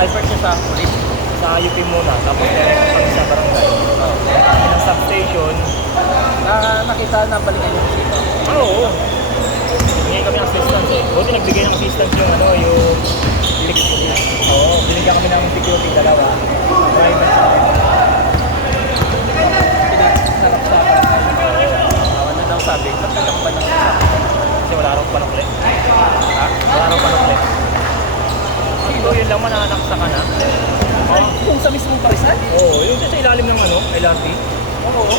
Divert siya sa police, sa UP muna, tapos meron kami sa barangay. Kami ng substation. Nakita na balikan yung dito. Oo. Bigyan kami ng assistance eh. Buti nagbigay ng assistance yung ano, yung... Oo, binigyan kami ng security dalawa. Private sa akin. Pinarap sa awan na daw sabi, ba't nagkakabal ng Kasi wala raw panukli. Ha? Wala raw panukli. So yun lang, mananaksa ka na. Kung sa mismong parisan? Oo, yung sa ilalim ng ano, LRT. Oo.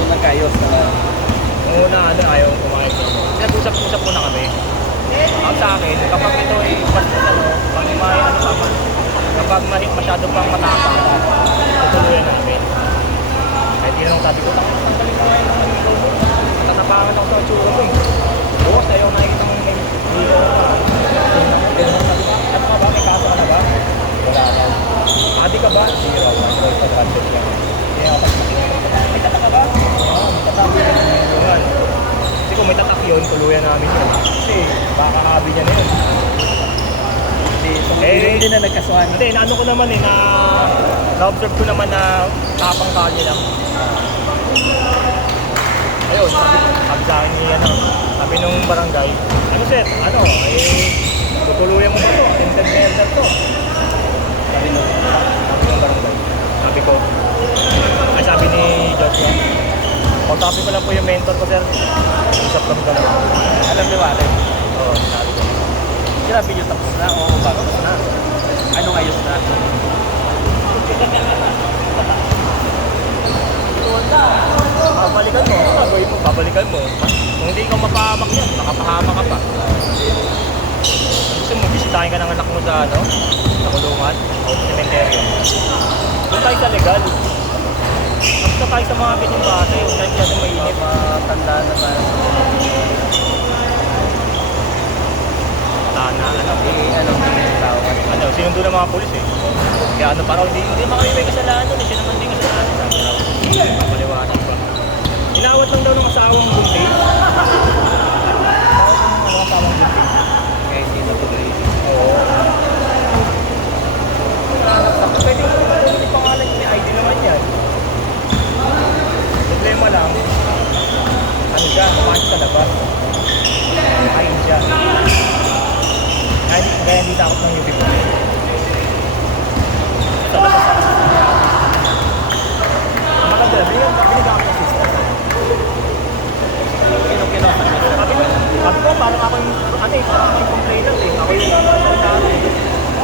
Yung nagkayos na. Yung una, ano, ayaw kumain ko. Nag-usap-usap muna kami. Ang sa akin, kapag ito ay pag may ano naman, kapag masyado pang matapang, tutuluyan namin. Kahit yun ang sabi ko, tanggalin mo ngayon ang ano mo. Tatapangan ako sa tsura ko eh. Bukas, ayaw nakikita mo may dito. Ano ka ba? May kaso ka na ba? Wala na. Adi ka ba? Hindi raw. May pag-budget ka. Hindi ako may tatak ka ba? Oo, may tatak. Kasi kung may tatak yun, tuluyan namin yun. Kasi baka habi niya na yun. Hindi na nagkasuhan. Hindi, naano ko naman eh, na-observe ko naman na tapang kalye lang. Ayun, sabi sa akin ni ano, sabi nung barangay, ano sir, ano, tutuluyan mo ba ito? Intended to. Sabi nung barangay. Sabi ko, ay sabi ni Joshua, kausapin ko lang po yung mentor ko sir. Usap kami kami. Alam ni Warren. Oo, sabi ko. Sinabi niyo tapos na o bago na? Anong ayos na? Babalikan mo, gagawin mo, babalikan mo. Kung hindi ka mapahamak yan, makapahamak ka pa. Gusto mo, bisitahin ka ng anak mo sa ano, sa kulungan o sa cementerio. Doon tayo sa legal. Basta tayo sa mga ganyang bagay, huwag tayo masyadong mainit. Matanda na ba? Tana, ano, Ano yung tawag? ano, sinundo ng mga pulis eh. Kaya ano, parang hindi naman kami may kasalanan eh, siya naman din kasalanan. Sabi raw, maliwanag pa. Inawat lang daw ng asawang buntis. Ano asawang buntis? Kaya hindi na tuloy. Oo. Pwede mo naman yung pangalan niya, may ID naman yan. Problema lang, ano siya, kumain sa labas. Kain siya. Kaya hindi takot ng UP po. Sa labas ako. Maganda, binigyan kami ng assistant. Sabi ko, parang ako yung, ano eh, parang ako yung complainant eh. Ako yung salitahan eh.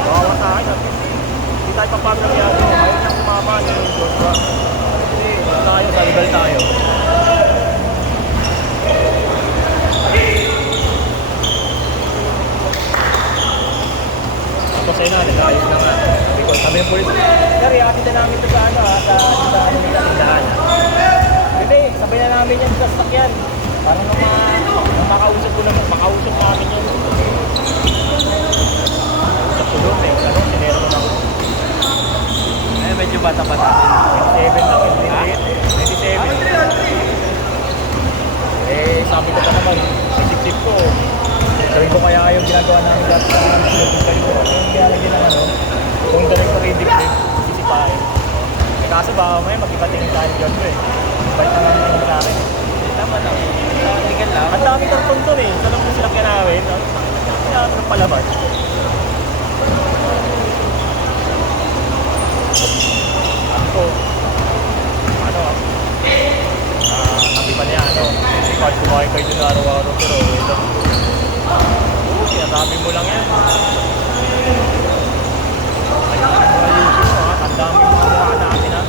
Bawa sa akin. Hindi tayo papag nangyari. Ayaw niyang kumama ni Joshua. Kasi tayo, sa legal tayo. Tapos ayun na, nag-ayos na nga. Because kami yung police, kaya reacted na namin ito sa ano ha, sa ano nila, tindahan ha. Hindi, sabay na namin yan sa sasakyan. Para nung makausap ko naman, makausap namin yun. Usap ko doon eh, ano, sinero ko ng Medyo bata-bata. 27 lang, 27. Sabi ko pa naman, isip-sip ko. Sabi ko kaya yung ginagawa namin dati sa sinutugay ko. Yung nilalagyan ng ano, kung director indicate, sisipahin. Kaso baka may mag-ipatingin tayo ni John eh. Bait na namin yung sa akin. Tama lang. Legal lang. Ang dami karton doon eh. Sa lang yung sinakyan namin. Kaya ano ng palaban. Ako, ano sabi pa niya, ano, kahit kumain kayo dun araw-araw, pero ito. Sinasabi mo lang yan. Ayun ang mga YouTube mo ha. Ang dami mga mukha natin ha.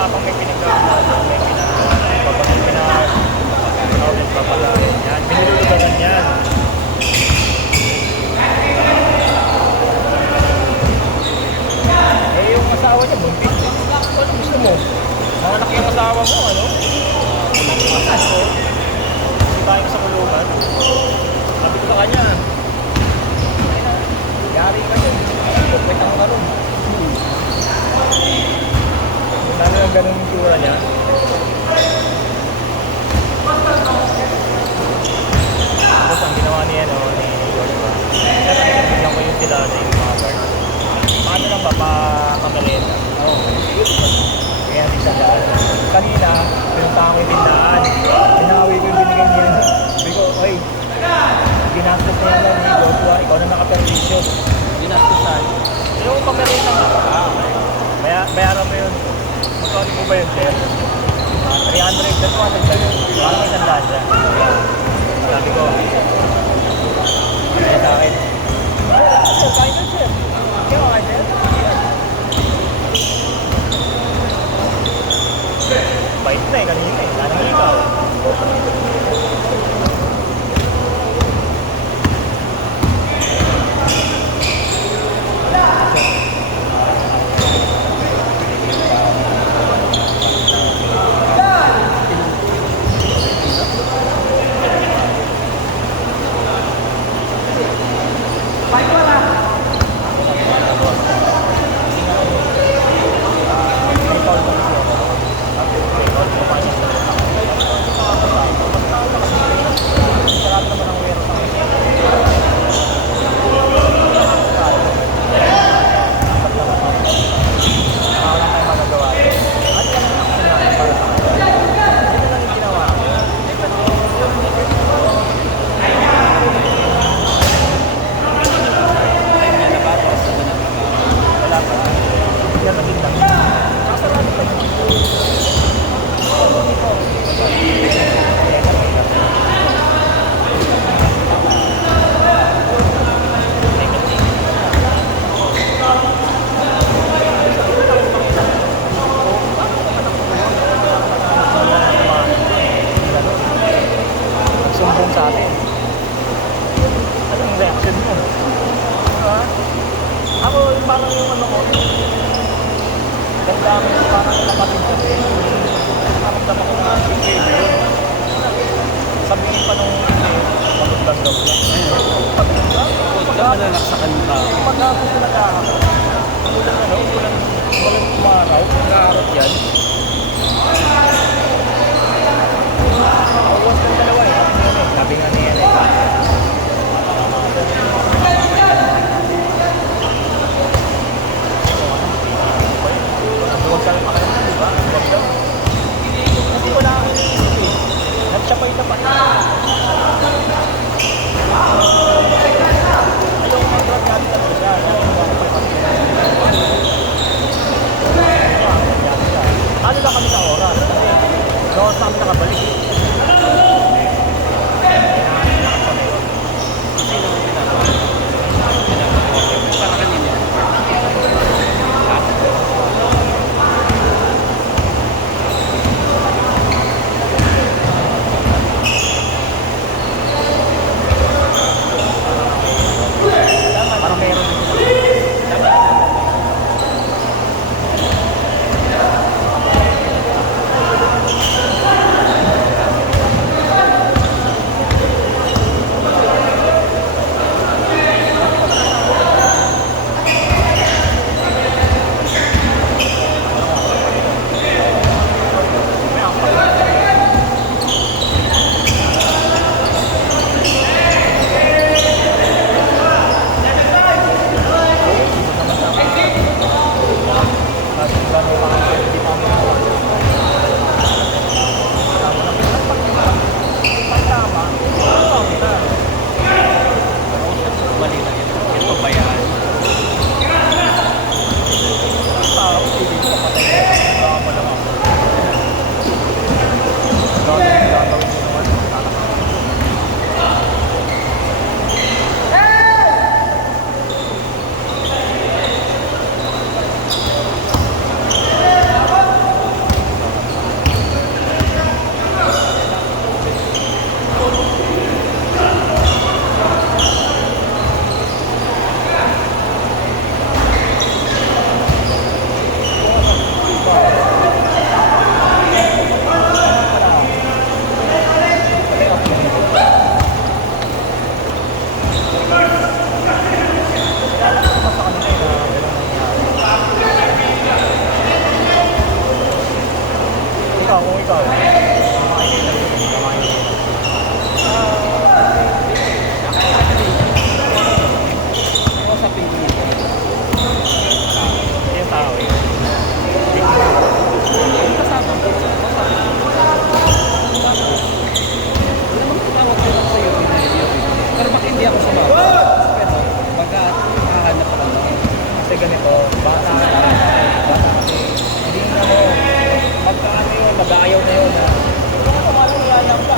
Habang may pinagdaanan, may pinapapalayan yan. Binilulugaran yan. Yung asawa niya, buntis. Ano gusto mo? Nanganak yung asawa mo, ano? Asan ko? Hindi tayo sa kulungan. Sabi ko sa kanya, yari ka yun. Pagkait ang karoon. Parang ganun yung tura niya. Tapos ang ginawa niya, no, ni Joshua. Pero nabigyan ko yung sila na yung mga guard. Paano lang ba, pa-merienda? Oo. Kaya hindi siya daan. Kanina, pinunta ko yung tindahan. Pinawi ko yung binigay niya. Sabi ko, oy, ginastos niya lang ni Joshua, ikaw na nakaperwisyo. Ginastusan. Yung pamerienda nga. Bayaran mo yun. Magkano po ba yun, sir? 300, that's 100 ba yun? Parang isang daan siya. Sabi ko, kaya sa akin, sir, kain ka, sir. Kaya mo kain, sir? Bait na eh, kanina eh. Lalo ikaw. Sumbong sa atin. Anong reaction mo? Diba? Ako, parang yung ano ko, damdamin ko parang kapatid ko eh. Nakaramdam ako na behavior yun. Sabihin pa nung magandang daw niya. Huwag ka manalaksakan ka. Pag ako pinag-aarap, walang umaraw, nag-aarap yan. Awas ng dalawa eh. Sabi nga niya eh. Huwag ka lang makalimut, di ba? Huwag daw. Kasi wala kang iniisip eh. Nagtsapay-tapay. Ayaw ko mag-drop natin talaga siya.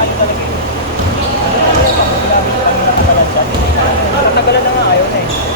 ayaw talaga yun. Ano talaga, pag sinabi niyo kami nakatalan siya, hindi na ayaw. Nakatagalan na nga ayaw na eh.